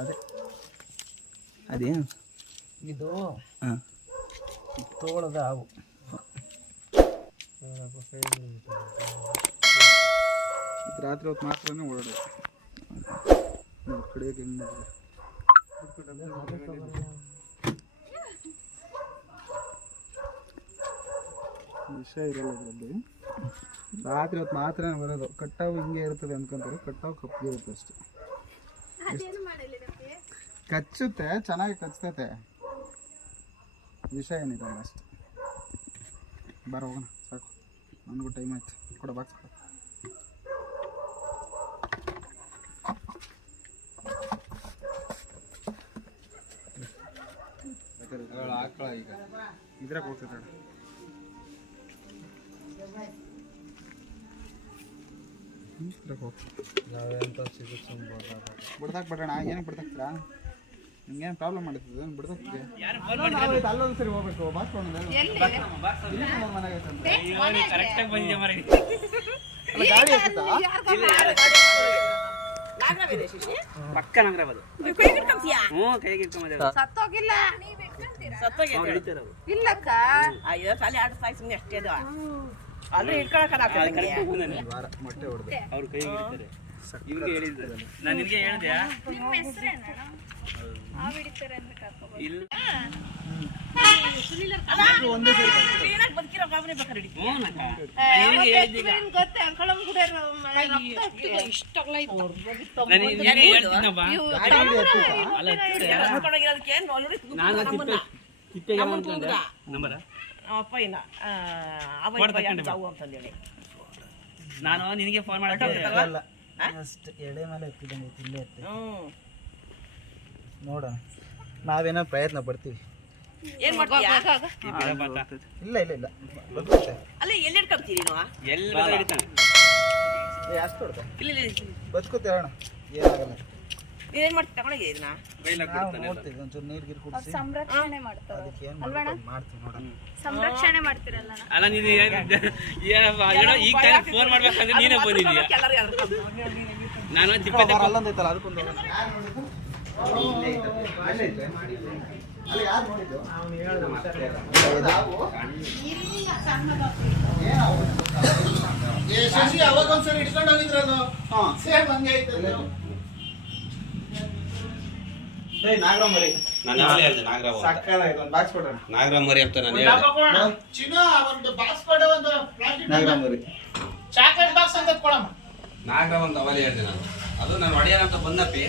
ಅದೇ ಅದೇನು ಇದು ಹಾಂ ತೋಳದ ಹಾವು. ಇದು ರಾತ್ರಿ ಹೊತ್ತು ಮಾತ್ರನೇ ಓಡಾಡೋದು ಕಡೆಗೆ ಹೆಂಗೆ ವಿಷಯ ಇರಲ್ಲ ಇದರಲ್ಲಿ. ರಾತ್ರಿ ಹೊತ್ತು ಮಾತ್ರ ಬರೋದು. ಕಟ್ಟಾವು ಹಿಂಗೆ ಇರ್ತದೆ ಅನ್ಕೊಂತಾರೆ, ಕಟ್ಟಾವು ಕಪ್ಪು ಇರುತ್ತೆ ಅಷ್ಟೇ. ಕಚ್ಚುತ್ತೆ, ಚೆನ್ನಾಗಿ ಕಚ್ತೈತೆ, ವಿಷ ಏನಿರಲ್ಲ ಅಷ್ಟೆ. ಬರ ಹೋಗೋಣ, ಸಾಕು, ನನಗೂ ಟೈಮ್ ಆಯ್ತು. ಕೊಡ ಬಾಕ್ಸ್ ಕೊಡ. ಆಕಳ ಈಗ ಇದ್ರಾಗ ಹೋಗ್ತದೆ. ಬಿಡ್ದಾಕ್ ಬಿಡೋಣ. ಏನಕ್ಕೆ ಬಿಡ್ದಾಕ್ತೀರಾ? ನಿಮ್ಗೇನು ಪ್ರಾಬ್ಲಮ್ ಮಾಡಿರ್ತದೆ? ಏನು ಬಿಡ್ದಾಕ್ತಿದೆ? ಅಲ್ಲೊಂದು ಸರಿ ಹೋಗ್ಬೇಕು. ಬಾಸ್ ಗಾಡಿ ಪಕ್ಕ ನಗರಬದು ಸತ್ತೋಗಿಲ್ಲ ಇಲ್ಲಕ್ಕ. ಅಯ್ಯೋ ಸಾಲಿ ಆಟ ಸಾಯಿ ಸುಮ್ಮನೆ ಅಷ್ಟೇ ಅದು. ಆದ್ರೆ ಇಟ್ಕೊಳಕ್ಕೆ ಮೊಟ್ಟೆ ಹೊಡೆದು ಅವ್ರ ಕೈ ಹಿಡಿತಾರೆ. ಇವ್ರಿಗೆ ಹೇಳಿದ್ದಾರೆ, ನಾನು ನಿನಗೆ ಹೇಳಿದೆ. ನಿಮ್ಮ ಹೆಸರೇನು? ಹಾವು ಹಿಡಿತಾರೆ ಅಂತ ಕರ್ಕೊಂಡು ಇಲ್ಲ ಒಂದೇ ಸರಿ ಬದುಕಿರೋ ಬಾಬನೇ ಬೇಕಾದ್ರೆ ಹಿಡಿ. ಗೊತ್ತೆ ಅಂಕಳಂ ಕೂಡ ಇಷ್ಟಲ್ಲ ಇತ್ತು. ನಾನು ನಿನಗೆ ಫೋನ್ ಮಾಡಲ್ಲ. ಎಡೆ ಮೇಲೆ ಎತ್ತಿದಂಗೆ ಇಲ್ಲೇ ಎತ್ತಿ ನೋಡೋಣ. ನಾವೇನೋ ಪ್ರಯತ್ನ ಪಡ್ತೀವಿ. ಏನ್ ಮಾಡ್ತೀಯಾ? ಇಲ್ಲ ಇಲ್ಲ ಇಲ್ಲ ಬರುತ್ತೆ. ಅಲ್ಲಿ ಎಲ್ಲಿ ಇಟ್ಕೊಂತೀರಿ ನೀವು? ಎಲ್ಲಿ ಹಿಡಿತಾನೆ ಅಷ್ಟು ಹೊಡ್ದೆ ಇಲ್ಲ ಬಚ್ಕೋತೀವಿ ಅಣ್ಣ, ಏನಾಗಲ್ಲ. ನೀವೇನ್ ಮಾಡ್ತೀವಿ? ತಗೊಂಡಿದ್ದೀರಿ ಇದನ್ನ? ನಾವು ನೋಡ್ತೀವಿ, ಒಂಚೂರು ನೀರು ಗೀರು ಕುಡಿಸಿ ಸಂರಕ್ಷಣೆ ಮಾಡ್ತಾರೆ. ಅದಕ್ಕೆ ಏನು ಮಾಡ್ತೀವಿ ನೋಡೋಣ. ಸಂರಕ್ಷಣೆ ಮಾಡ್ತಿರಲ್ಲ. ಅಲ್ಲ ನೀನು ಈಗ ಫೋನ್ ಮಾಡ್ಬೇಕಂದ್ರೆ ನೀನೇ ಬಂದಿದ್ದೀಯ. ನಾನು ಅಲ್ಲೊಂದು ಐತಲ್ಲ ಅದಕ್ಕೊಂದು ಅವಾಗ ಒಂದ್ಸರಿ ಇಟ್ಕೊಂಡು ಹೋಗಿದ್ರದು. ಸೇಮ್ ಹಂಗೆ ಐತೆ. ನಾಗರಾಮರಿ ಸಕ್ಕದಾಗಿದೆ. ಒಂದು ಬಾಕ್ಸ್ ಕೊಡೋಣ. ನಾಗರಾಮರಿ ಅಂತ ನಾನು ನಾಗರಾಮರಿ ಚಾಕ್ಲೇಟ್ ಬಾಕ್ಸ್ ಅಂತ ಕೊಡಮ್ಮ. ನಾಗರಾಮ ಅಂತ ಅವಲೇ ಹೇಳಿದೆ ನಾನು. ಅದು ನಾನು ಹೊಡೆಯೋಣ ಬಂದಪ್ಪಿ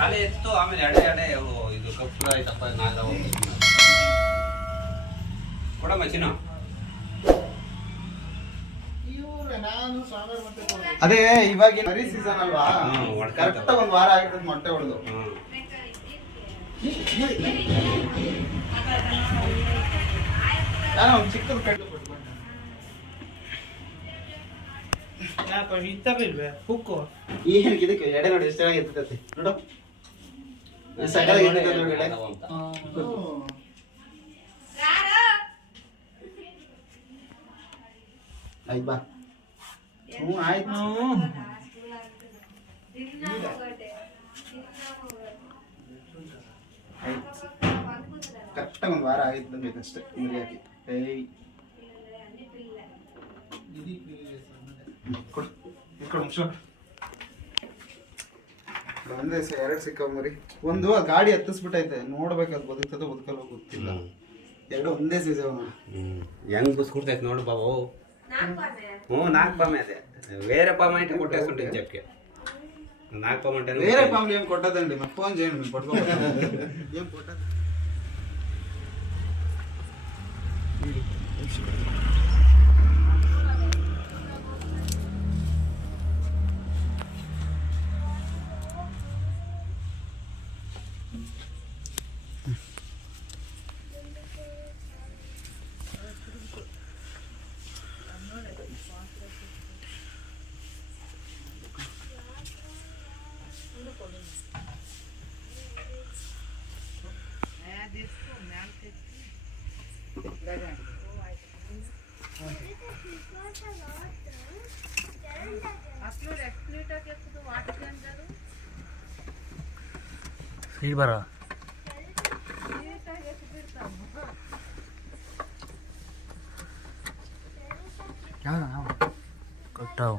ತಲೆ ಎತ್ತು. ಆಮೇಲೆ ಎಡೆ ಇದು ಕಪ್ಪು ಆಯ್ತಪ್ಪ ನಾಗರಾಮ ಕೊಡಮ್ಮ ಚಿನ್ನ. ಅದೇ ಇವಾಗ ಮರಿ ಸೀಸನ್ ಅಲ್ವಾ, ಕರೆಕ್ಟ್ ಒಂದು ವಾರ ಆಗಿರ್ತದೆ ಮೊಟ್ಟೆ ಹೊಡೆದು. ನಾನು ಒಂದು ಚಿಕ್ಕದು ಕಟ್ಟು ಹುಕ್ಕು ಏನಕ್ಕೆ ಇದಕ್ಕೆ ಎಡೆ ನೋಡಿ ಎಷ್ಟು ಚೆನ್ನಾಗಿ ಎತ್ತೈತೆ ನೋಡು. ಸಗದಾಗಿ ಎತ್ತೈತೆ ನೋಡಿ ಎಡೆ. ಆಯ್ತು ಬಾ. ಹ್ಞೂ ಆಯ್ತು. ಕರೆಕ್ಟಾಗಿ ಒಂದು ವಾರ ಆಗಿದ್ದು ಬೇಕಷ್ಟೇ ಮರಿ ಹಾಕಿ. ಒಂದೇ ಎರಡು ಸಿಕ್ಕವ ಮರಿ. ಒಂದು ಗಾಡಿ ಹತ್ತಿಸ್ಬಿಟ್ಟೈತೆ, ನೋಡ್ಬೇಕದು ಬದುಕ್ತದೆ ಬದುಕಲ್ಲ ಗೊತ್ತಿಲ್ಲ. ಎರಡು ಒಂದೇ ಸೀಸನ್ ಹೆಂಗ್ ಬುಸ್ಕೊಡ್ತೈತೆ ನೋಡು ಬಾಬು. ಹ್ಞೂ 4 ಪಾಮೆ ಅದೇ వేరే పాము అయితే కొట్టేస్తుంటే చెప్పి నాకు పాము అంటే వేరే పాములు ఏం కొట్టదండి. మాకు ఫోన్ చేయండి, మేము పట్టుకోవాలి. ఏం కొట్టదు. ಇಲ್ಲಿ ಬರ ಯಾವ್ದು ನಾವು ಕಟ್ಟಾವು